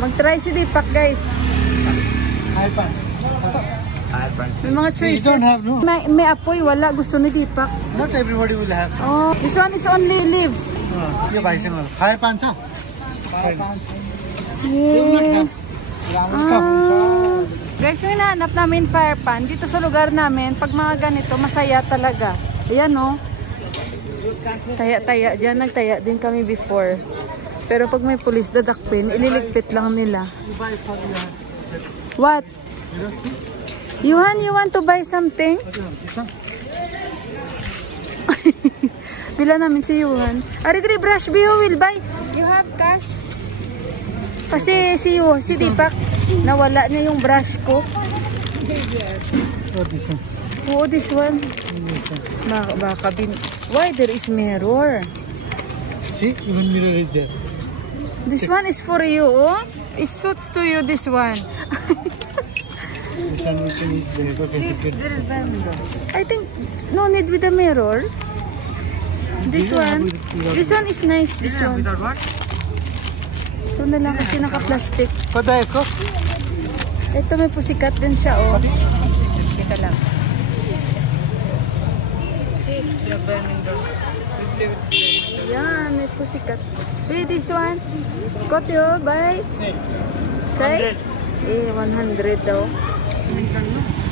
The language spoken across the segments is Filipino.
Mag-try si Deepak, guys. May mga choices. May apoy, wala. Gusto ni Deepak. Not everybody will have. Oh, this one is only leaves. Yeah, bicycle. Fire pan sa? Yeah. Guys, yung hinahanap namin fire pan, dito sa lugar namin, pag mga ganito, masaya talaga. Ayan, no? Taya-taya. Diyan, nagtaya din kami before. Pero pag may pulis dadakpin, ililigpit lang nila. What? Yuhan, you want to buy something? Bila namin si Yuhan. Ari, brush biho will buy. You have cash? Kasi si Deepak, nawala niya yung brush ko. Oh, this one. Oh, this one. Baka why there is mirror? See, even mirror is there. This one is for you, oh? It suits to you, this one. This one is there. There is mirror. I think no need with the mirror. This one is nice, this one. Ito na lang kasi naka-plastic. Pada isko? Ito may pusikat din siya, oh. Teka lang. Yan, may pusikat. Hey, this one. Got you, bye. Say? 100 daw.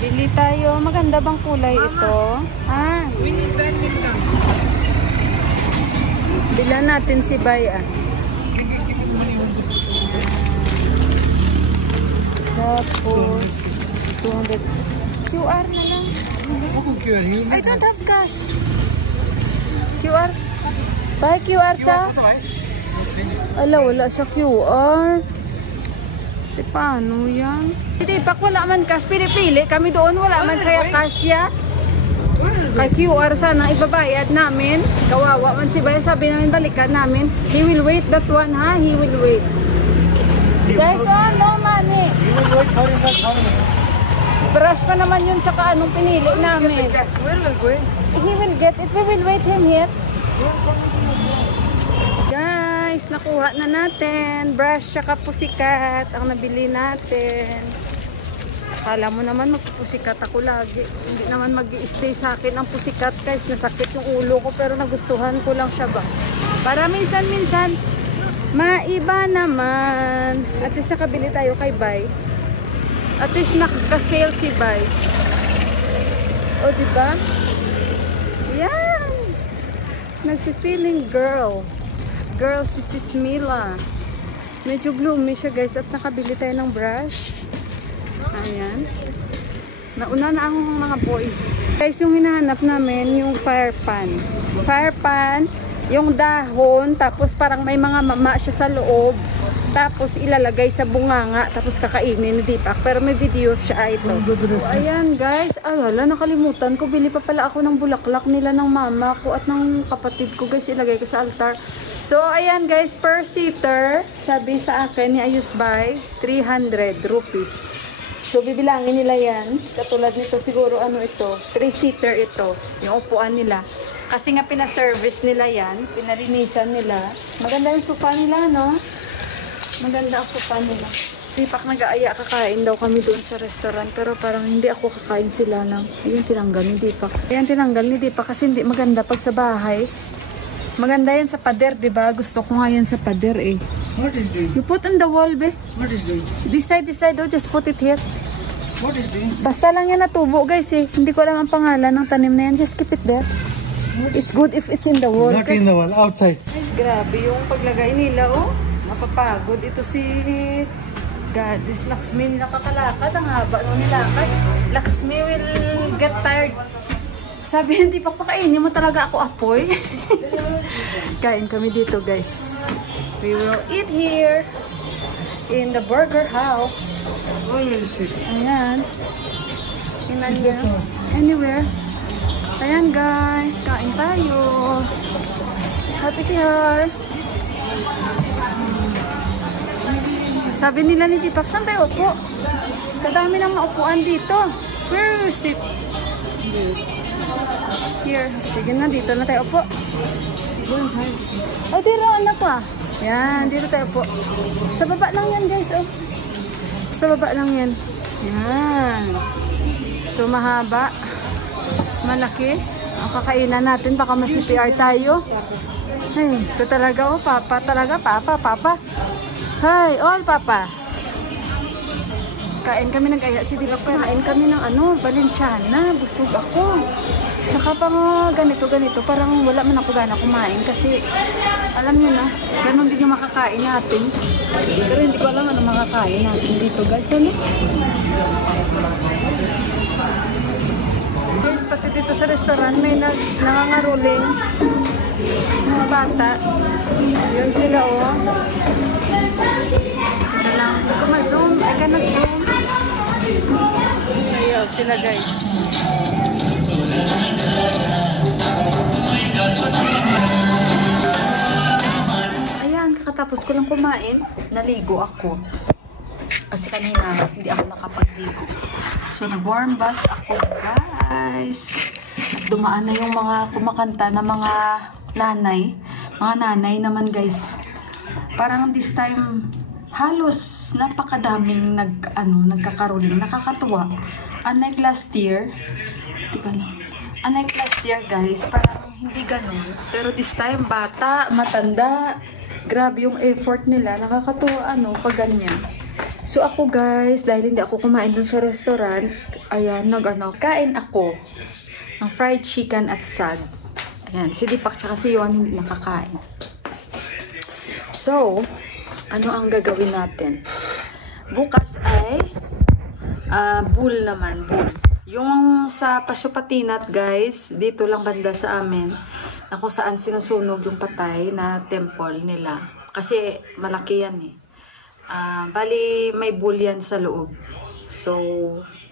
Bili tayo. Maganda bang kulay ito? Ha? Bilan natin si Bay, ah. Tapos 200. QR na lang. I don't have cash. QR. Bye QR cha. Ala, wala sa QR. Di paano yan? Hindi, pak wala man cash. Pili-pili kami doon. Wala man saya cash ya. Kay QR sana ibabayad namin. Kawawa man si Bay. Sabi namin balikan namin. He will wait that one, ha? He will wait. Guys, oh, no money. Brush pa naman yun, tsaka anong pinili namin. He will get it. We will wait him here. Guys, nakuha na natin. Brush, tsaka pusikat ang nabili natin. Akala mo naman magpusikat ako lagi. Hindi naman mag-i-stay sa akin ang pusikat, guys. Nasakit yung ulo ko, pero nagustuhan ko lang siya ba. Para minsan-minsan, maiba naman. At least nakabili tayo kay Bay. At least nakaka-sale si Bay. O, diba? Yan! Nagsi-feeling girl. Girl si Sismila. Medyo gloomy siya, guys. At nakabili tayo ng brush. Ayan. Nauna na ang mga boys. Guys, yung hinahanap namin, yung fire pan. Fire pan, yung dahon, tapos parang may mga mama siya sa loob. Tapos ilalagay sa bunganga, tapos kakainin ni Deepak. Pero may video siya ito. So, ayan guys. Ay, hala, nakalimutan ko. Bili pa pala ako ng bulaklak nila ng mama ko at ng kapatid ko, guys. Ilagay ko sa altar. So, ayan guys, per seater, sabi sa akin ni Ayusbay, 300 rupees. So, bibilangin nila yan. Katulad nito, siguro ano ito, 3-seater ito. Yung upuan nila. Kasi nga pina-service nila yan. Pinalinisan nila. Maganda yung sofa nila, no? Maganda ang sofa nila. Deepak nag-aaya, kakain daw kami doon sa restaurant. Pero parang hindi ako kakain sila lang. Ayan, tinanggal ni Deepak. Ayan, tinanggal ni Deepak kasi hindi maganda pag sa bahay. Maganda yan sa pader, diba? Gusto ko nga yan sa pader, eh. What is doing? You put on the wall, be. What is doing? This side, oh. Just put it here. What is doing? Basta lang yan natubo, guys, eh. Hindi ko alam ang pangalan ng tanim na yan. Just keep it there. It's good if it's in the wall. Not in the wall, outside. Guys, grabe yung paglagay nila, oh. Mapapagod. Ito si Goddess Lakshmi. Nakakalakad. Ang haba nung nilakad. Lakshmi will get tired. Sabi, hindi pa pakainin mo talaga ako apoy. Kain kami dito, guys. We will eat here in the burger house. Ayan. Anywhere. Ayan, guys. Kain tayo. Happy here. Sabi nila ni Deepak, saan tayo upo? Kadami ng maupuan dito. Where is it? here. Sige na, dito na tayo po. Oh, dito anak pa. Yan, dito tayo po. Sa baba lang yan guys, oh. Sa baba lang yan. Yan. So, mahaba. Malaki. Ang kakainan natin, baka mas-CPR tayo. Hey, ito talaga, oh, papa talaga, papa. Hi, all papa. Kain kami ng kaya, di ba kain kami ng Valenciana, busog ako. Tsaka pang ganito, parang wala man ako gana kumain kasi alam niyo na, ganun din yung makakain natin. Pero hindi ko alam ano makakain natin dito guys. Ano? Guys, pati dito sa restaurant may nangangaruling mga bata. Yun sila oh. Teka lang, hindi ko ma-zoom. I cannot zoom. Sayo sila guys. Ayan, kakatapos ko lang kumain. Naligo ako. Kasi kanina hindi ako nakapag-ligo. So nag-warm bath ako guys. At dumaan na yung mga kumakanta na mga nanay. Mga nanay naman guys. Parang this time halos napakadaming nagkakaroling. Nakakatuwa. Unlike last year, guys, parang hindi ganun. Pero this time, bata, matanda, grabe yung effort nila. Nakakatuwa, pag ganyan. So ako guys, dahil hindi ako kumain dun sa restaurant, ayan, kain ako ng fried chicken at sag. Ayan, si Deepak tsaka si Yohan hindi nakakain. So, ano ang gagawin natin? Bukas ay bull naman, bull. Yung sa Pasupatinat guys, dito lang banda sa amin, na kung saan sinusunog yung patay na temple nila. Kasi malaki yan eh. Bali may bull yan sa loob. So,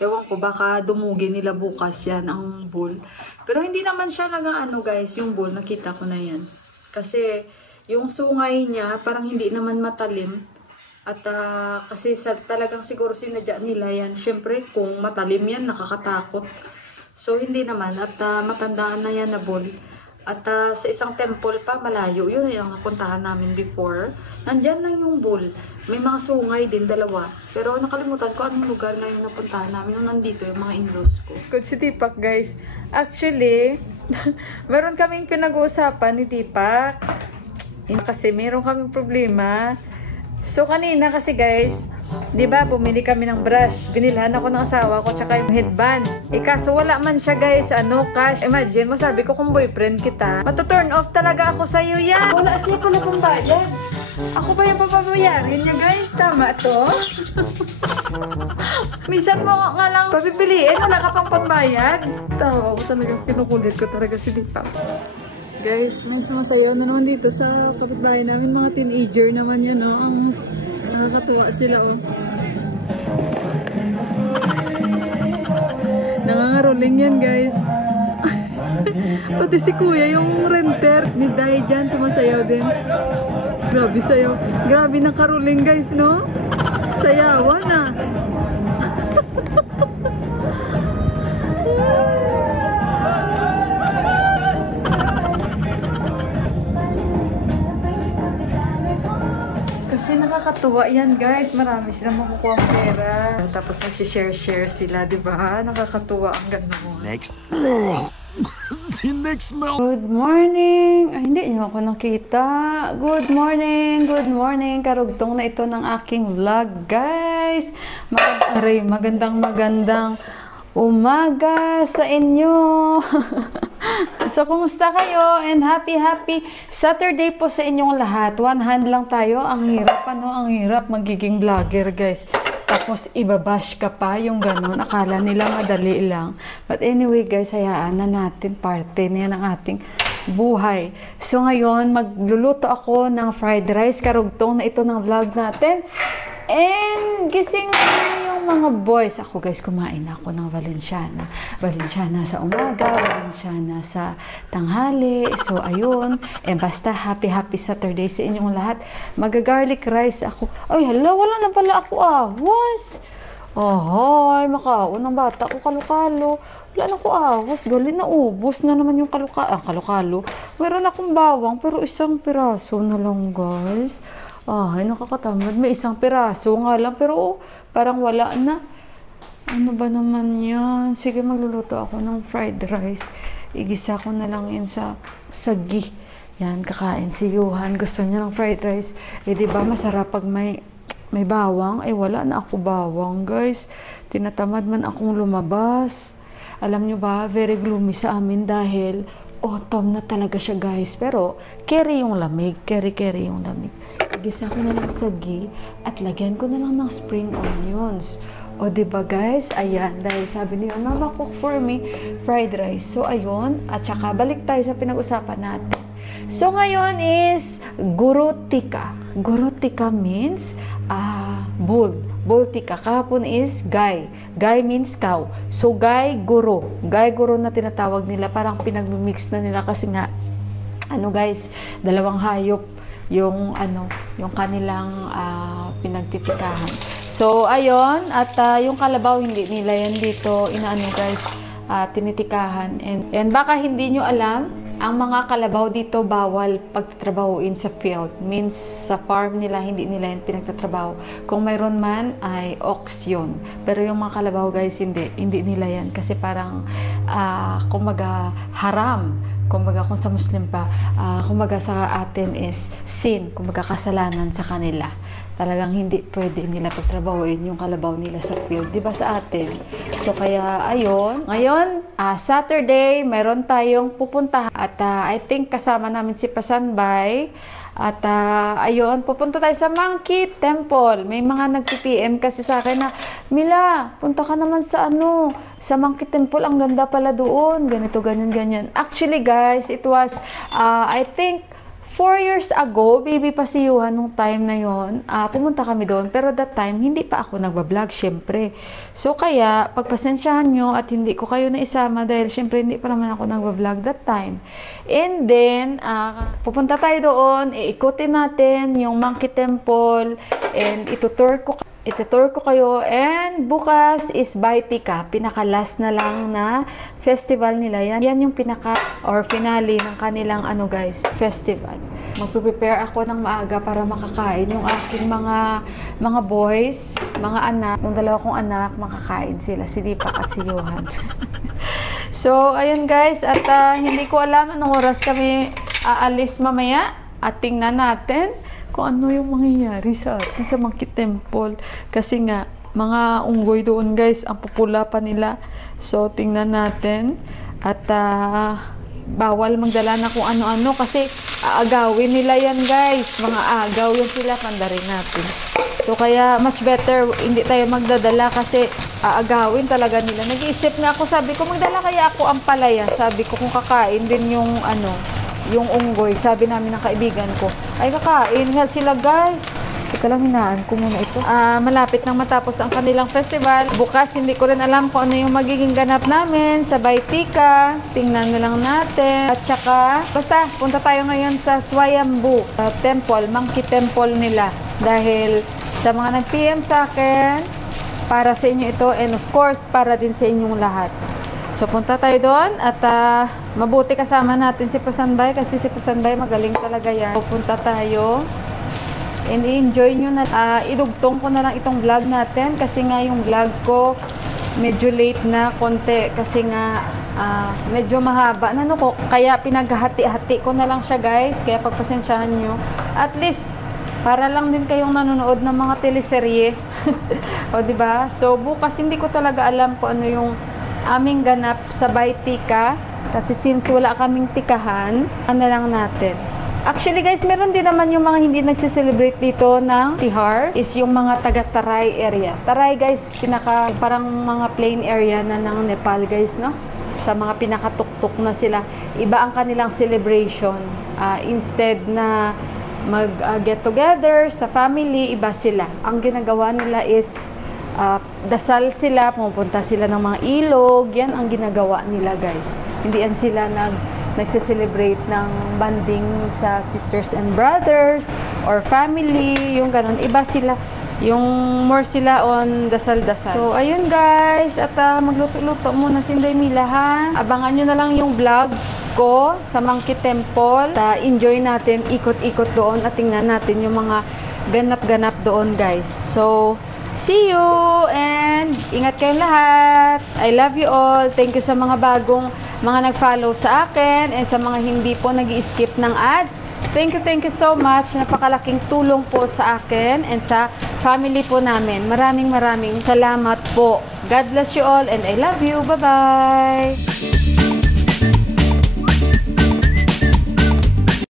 ewan ko, baka dumugin nila bukas yan ang bull. Pero hindi naman siya guys, yung bull, nakita ko na yan. Kasi yung sungay niya, parang hindi naman matalim. At kasi talagang siguro sinadya nila yan. Siyempre, kung matalim yan, nakakatakot. So, hindi naman. At matandaan na yan na bull. At sa isang temple pa, malayo. Yun yung napuntahan namin before. Nandyan lang yung bull. May mga sungay din, dalawa. Pero nakalimutan ko anong lugar na yung napuntahan namin. Nung nandito, yung mga in-laws ko. Good si Deepak, guys. Actually, meron kaming pinag-uusapan ni Deepak. Kasi meron kaming problema. So, kanina kasi guys, di ba, bumili kami ng brush. Binilhan ako ng asawa ko, tsaka yung headband. Kaso wala man siya guys, cash. Imagine mo, sabi ko kung boyfriend kita, matuturn off talaga ako sa'yo yan. Wala siya pala pang bayad. Ako ba yung papabayarin niya guys? Tama to? Minsan mo nga lang papipiliin, wala ka pang pambayad. Tawa ko talaga, kinukulit ko talaga si Deepak. Guys, may sumasayaw na naman dito sa kapitbahay namin. Mga teenager naman yun, Ang nakakatuwa sila, Nangangaroling yan, guys. Pati si kuya, yung renter ni Dai dyan, sumasayaw din. Grabe sayaw. Grabe nakaroling, guys, no? Sayawan, Kasi nakakatuwa yan guys. Marami silang makukuha ang pera. Tapos mag-share sila, diba? Nakakatuwa ang gano'n. Next. Next month. Good morning. Ay, hindi nyo ako nakita. Good morning. Karugtong na ito ng aking vlog guys. Magandang umaga sa inyo. So, kumusta kayo? And happy Saturday po sa inyong lahat. One hand lang tayo. Ang hirap, Ang hirap magiging vlogger, guys. Tapos, ibabash ka pa yung ganun. Akala nila madali lang. But anyway, guys, hayaan na natin. Parte niya ng ating buhay. So, ngayon, magluluto ako ng fried rice. Karugtong na ito ng vlog natin. And gising na yung mga boys. Ako guys, kumain ako ng Valenciana. Valenciana sa umaga, Valenciana sa tanghali. So ayun. Basta happy Saturday sa inyong lahat. Mag-garlic rice ako. Ay hala, wala na pala ako Ahoy, makaon ng bata ko kalukalo. Wala na ko awas, gali na ubos na naman yung kalukalo. Meron akong bawang pero isang piraso na lang guys. Ay, nakakatamad. May isang piraso nga lang pero parang wala na. Ano ba naman yan? Sige, magluluto ako ng fried rice. Igisa ko na lang yan sa sagi. Yan, kakain si Johan. Gusto niya ng fried rice. Eh, diba masarap pag may bawang? Eh, wala na ako bawang, guys. Tinatamad man akong lumabas. Alam nyo ba, very gloomy sa amin dahil autumn na talaga siya, guys. Pero, carry yung lamig. Carry yung lamig. Igisa ko na lang sagi at lagyan ko na lang ng spring onions. O, diba guys? Ayan, dahil sabi niyo, Mama, cook for me fried rice. So, ayun. At saka, balik tayo sa pinag-usapan natin. So, ngayon is gurutika. Gurutika means bull. Bull tika. Kahapon is gay. Gay means cow. So, gay, guro. Gay, guro na tinatawag nila. Parang pinag-mix na nila kasi nga, ano guys, dalawang hayop yung kanilang pinagtitikahan. So, ayun, at yung kalabaw, hindi nila yan dito, guys, tinitikahan. And baka hindi nyo alam, ang mga kalabaw dito bawal pagtatrabahuin sa field. Means, sa farm nila, hindi nila yan pinagtatrabaho. Kung mayroon man, ay ox yun. Pero yung mga kalabaw, guys, hindi nila yan. Kasi parang, kumbaga, haram. Kumbaga, kung sa Muslim pa, kumbaga sa atin is sin. Kumbaga, kasalanan sa kanila. Talagang hindi pwede nila pagtrabahuin yung kalabaw nila sa field. Diba sa atin? So, kaya, ayun. Ngayon, Saturday, mayroon tayong pupuntahan. At I think kasama namin si Pasanbay. At ayun, pupunta tayo sa Monkey Temple. May mga nag-PM kasi sa akin na, Mila, punta ka naman sa sa Monkey Temple. Ang ganda pala doon. Ganito, ganyan. Actually, guys, it was, I think, 4 years ago, baby pa si Yuhan nung time na yon, pumunta kami doon. Pero that time, hindi pa ako nagbablog, syempre. So, kaya, pagpasensyahan nyo at hindi ko kayo naisama dahil syempre hindi pa naman ako nagbablog that time. And then, pupunta tayo doon, iikutin natin yung Monkey Temple, and itutour ko kayo, and bukas is Baitika, pinaka-last na lang na festival nila. Yan yung finale ng kanilang guys, festival. Magpe-prepare ako ng maaga para makakain yung aking mga boys, mga anak, yung dalawa kong anak, makakain sila, si Deepak at si Johan. So, ayun guys, at hindi ko alam anong oras kami aalis mamaya, at tingnan natin kung ano yung mangyayari sa atin sa Monkey Temple. Kasi nga, mga unggoy doon guys, ang pupula pa nila. So, tingnan natin. At bawal magdala na kung ano-ano kasi aagawin nila yan guys. Mga agaw yan sila, pandarin natin. So, kaya much better hindi tayo magdadala kasi aagawin talaga nila. Nag-iisip na ako, sabi ko, magdala kaya ako ang palaya. Sabi ko, kung kakain din yung yung unggoy, sabi namin ng kaibigan ko, ay kakain nga sila guys. Teka lang, hinaan ko muna ito. Malapit nang matapos ang kanilang festival. Bukas, hindi ko rin alam kung ano yung magiging ganap namin sa Baitika. Tingnan na lang natin. At saka, basta, punta tayo ngayon sa Swayambhu Temple, Monkey Temple nila. Dahil sa mga nag-PM sa akin, para sa inyo ito, and of course, para din sa inyong lahat. So, punta tayo doon at mabuti kasama natin si Pasanbay kasi si Pasanbay magaling talaga yan. Pupunta tayo and enjoy nyo na. Idugtong ko na lang itong vlog natin kasi nga yung vlog ko medyo late na konti kasi nga medyo mahaba na ko. Kaya pinaghati-hati ko na lang siya guys. Kaya pagpasensyahan nyo. At least, para lang din kayong nanonood ng mga teleserye. O, diba? So, bukas hindi ko talaga alam kung ano yung aming ganap sa Baitika kasi since wala kaming tikahan, ano lang natin. Actually guys, meron din naman yung mga hindi nagsiselebrate dito ng Tihar is yung mga taga-Taray area. Taray guys, parang mga plain area na ng Nepal guys, no? Sa mga pinakatuktok na sila. Iba ang kanilang celebration. Instead na mag-get together sa family, iba sila. Ang ginagawa nila is dasal sila, pumupunta sila ng mga ilog, yan ang ginagawa nila guys. Hindi yan sila nagse-celebrate ng banding sa sisters and brothers or family, yung ganun. Iba sila. Yung more sila on dasal-dasal. So, ayun guys. At magluto-luto muna si Inday Mila ha. Abangan nyo na lang yung vlog ko sa Monkey Temple. Enjoy natin, ikot-ikot doon at tingnan natin yung mga ganap-ganap doon guys. So, see you and ingat kayong lahat. I love you all. Thank you sa mga bagong mga nag-follow sa akin and sa mga hindi po nag-skip ng ads. Thank you so much. Napakalaking tulong po sa akin and sa family po namin. Maraming salamat po. God bless you all and I love you. Bye-bye!